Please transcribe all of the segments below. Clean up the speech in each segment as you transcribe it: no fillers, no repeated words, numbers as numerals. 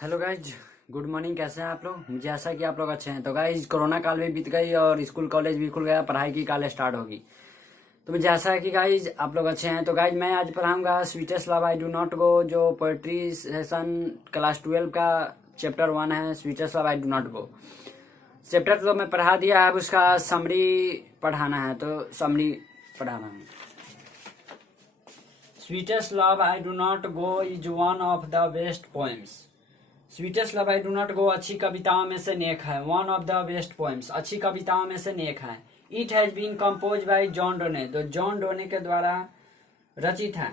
Hello guys, good morning. कैसे हैं आप लोग? मुझे आशा कि आप लोग अच्छे हैं। तो गाइज, कोरोना काल भी बीत गई और स्कूल कॉलेज भी खुल गया, पढ़ाई की काल स्टार्ट होगी। तो मुझे आशा है कि गाइज आप लोग अच्छे हैं। तो गाइज, मैं आज पढ़ाऊंगा sweetest love I do not गो, जो पोएट्री सेशन क्लास 12 का चैप्टर 1 है। Sweetest love I do not go chapter तो मैं पढ़ा दिया है, अब उसका समरी पढ़ाना है, तो समरी पढ़ा रहा हूँ। Sweetest love I do not go is one of the best poems. Sweetest love I do not go अच्छी कविताओं में से नेक है। One of the best poems अच्छी कविताओं में से नेक है। It has been compose by John Donne, तो जॉन डोने के द्वारा रचित है।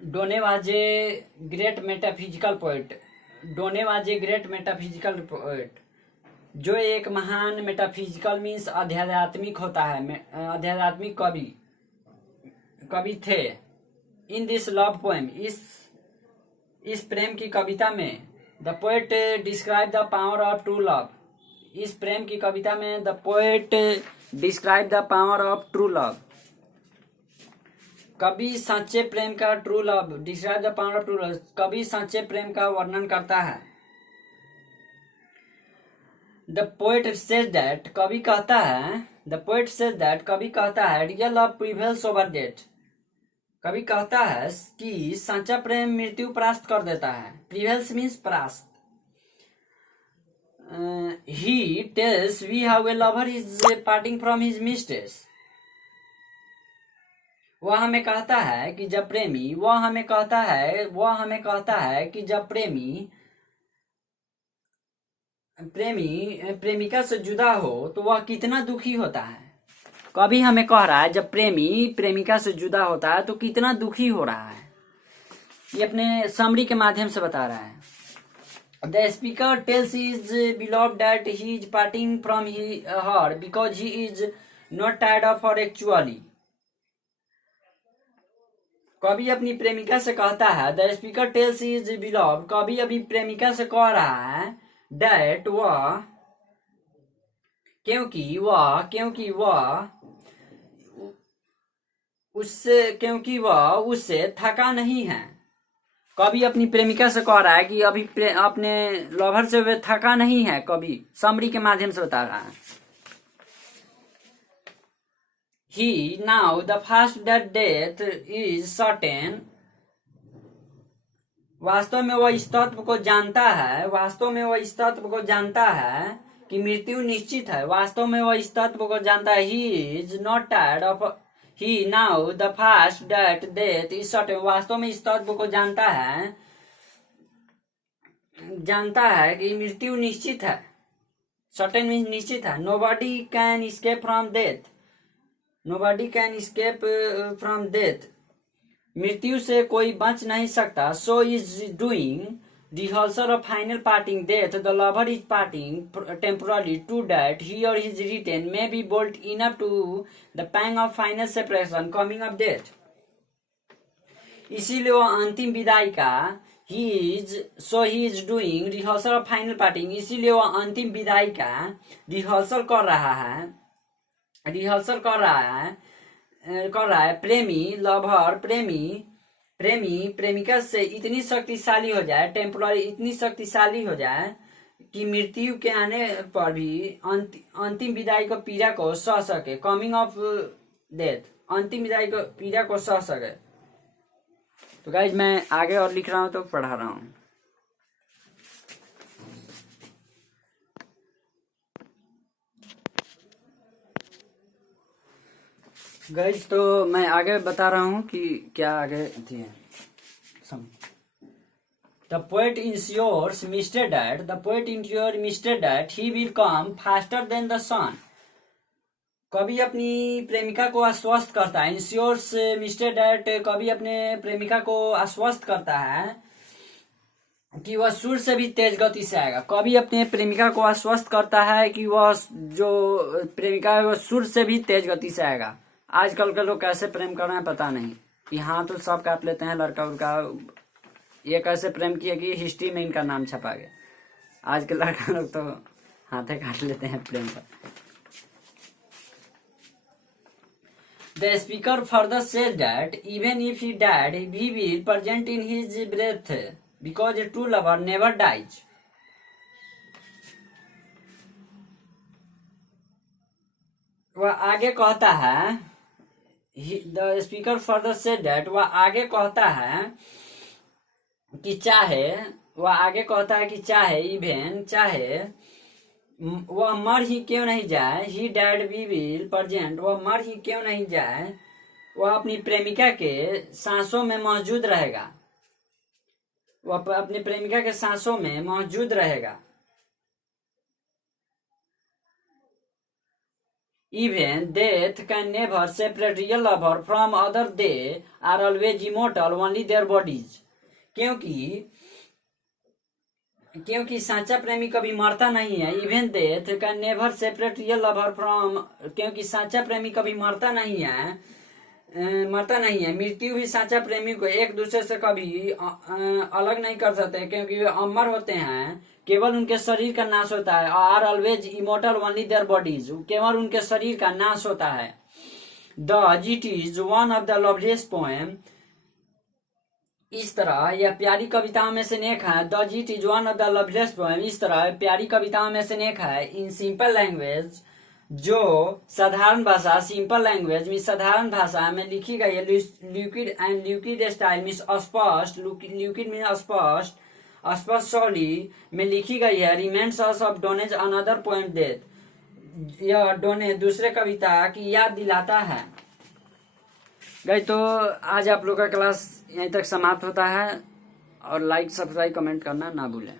Donne was a great metaphysical poet. Donne was a great metaphysical poet, जो एक महान मेटाफिजिकल मीन्स आध्यात्मिक होता है, आध्यात्मिक कवि थे। इन दिस लव पोएम, इस प्रेम की कविता में the poet describe the power of true love. इस प्रेम की कविता में the poet describe the power of true love. कवि सच्चे प्रेम का true love describe the power of true love, कवि सच्चे प्रेम का वर्णन करता है। द पोएट सेज दैट, कवि कहता है, द पोएट सेज दैट, कवि कहता है real love prevails over death. कवि कहता है कि सच्चा प्रेम मृत्यु परास्त कर देता है। प्रिवेल्स मीन्स परास्त। He tells we how a lover is parting from his mistress. वह हमें कहता है कि जब प्रेमी, वह हमें कहता है कि जब प्रेमी प्रेमिका से जुदा हो तो वह कितना दुखी होता है। कभी हमें कह रहा है जब प्रेमी प्रेमिका से जुदा होता है तो कितना दुखी हो रहा है। ये अपने समरी के माध्यम से बता रहा है। The speaker tells his beloved that he is parting from her because he is not tired of her actually. कभी अपनी प्रेमिका से कहता है, the speaker tells his beloved, कभी अभी प्रेमिका से कह रहा है दैट वह, क्योंकि वह उससे थका नहीं है। कभी अपनी प्रेमिका से कह रहा है कि अभी अपने लवर से वे थका नहीं है। कभी समरी के माध्यम से बता रहा है। He now the fact that death is certain, वास्तव में वह इस तत्व को जानता है, कि मृत्यु निश्चित है। वास्तव में वह इस तत्व को जानता है। ही is not tired of, he now the fact that death is certain, वास्तव में इस तत्व को जानता है कि मृत्यु निश्चित है। सर्टेन मीन्स निश्चित है। Nobody can escape from death, मृत्यु से कोई बच नहीं सकता। So is doing rehearsal of final parting death, the lover is parting temporarily to that he or his return may be bold enough to the pang of final separation coming of death। इसीलिए वो अंतिम विदाई का he is doing rehearsal of final parting, इसीलिए वो अंतिम विदाई का रिहर्सल कर रहा है। प्रेमी लवर, प्रेमी प्रेमिका से इतनी शक्तिशाली हो जाए, टेम्पोररी इतनी शक्तिशाली हो जाए कि मृत्यु के आने पर भी अंतिम विदाई को पीड़ा को सह सके। कमिंग ऑफ डेथ, अंतिम विदाई को पीड़ा को सह सके। तो गाइज, मैं आगे और लिख रहा हूं तो पढ़ा रहा हूं। गाइज, तो मैं आगे बता रहा हूं कि क्या आगे थी। The poet ensures Mr. that he will come faster than the sun। कभी अपनी प्रेमिका को आश्वस्त करता है। इंश्योर्स मिस्टर डैट, कभी अपने प्रेमिका को आश्वस्त करता है कि वह सूर्य से भी तेज गति से आएगा। कभी अपने प्रेमिका को आश्वस्त करता है कि वह जो प्रेमिका है वह सूर्य से भी तेज गति से आएगा। आजकल के लोग कैसे प्रेम कर रहे हैं पता नहीं, कि हाँ तो सब काट लेते हैं लड़का उड़का। ये कैसे प्रेम किया कि हिस्ट्री में इनका नाम छपा गया। आज के लड़का लोग तो हाथे काट लेते हैं प्रेम पर। The speaker further said that even if he died he will present in his breath because a true lover never dies. वह आगे कहता है, the speaker further said that, वह आगे कहता है कि चाहे इवेन चाहे वह मर ही क्यों नहीं जाए, ही डैड वी विल प्रेजेंट, वह मर ही क्यों नहीं जाए, वह अपनी प्रेमिका के सांसों में मौजूद रहेगा, वह अपनी प्रेमिका के सांसों में मौजूद रहेगा। Even death can never separate real lover from other, they are always immortal, only their bodies। क्योंकि साचा प्रेमी कभी मरता नहीं है। Even death can never separate real lover from, क्योंकि साचा प्रेमी कभी मरता नहीं है। मृत्यु भी साचा प्रेमी को एक दूसरे से कभी अलग नहीं कर सकते, क्योंकि वे अमर होते हैं, केवल उनके शरीर का नाश होता है। Are always immortal only their bodies, केवल उनके शरीर का नाश होता है। The jeet is one of the loveliest poem, इस तरह यह प्यारी कविताओं में से एक है। The jeet is one of the loveliest poem, इस तरह प्यारी कविताओं में से एक है। इन सिंपल लैंग्वेज, जो साधारण भाषा, सिंपल लैंग्वेज में साधारण भाषा में लिखी गई है। ल्यूकिड एंड ल्यूकिड स्टाइल मीन्स अस्पष्ट, ल्यूकिड मीन अस्पष्ट, अस्पष्ट शैली में लिखी गई है। Remains of Donne's another poem death, यह डोने दूसरे कविता की याद दिलाता है। गई तो आज आप लोग का क्लास यहीं तक समाप्त होता है, और लाइक सब्सक्राइब कमेंट करना ना भूलें।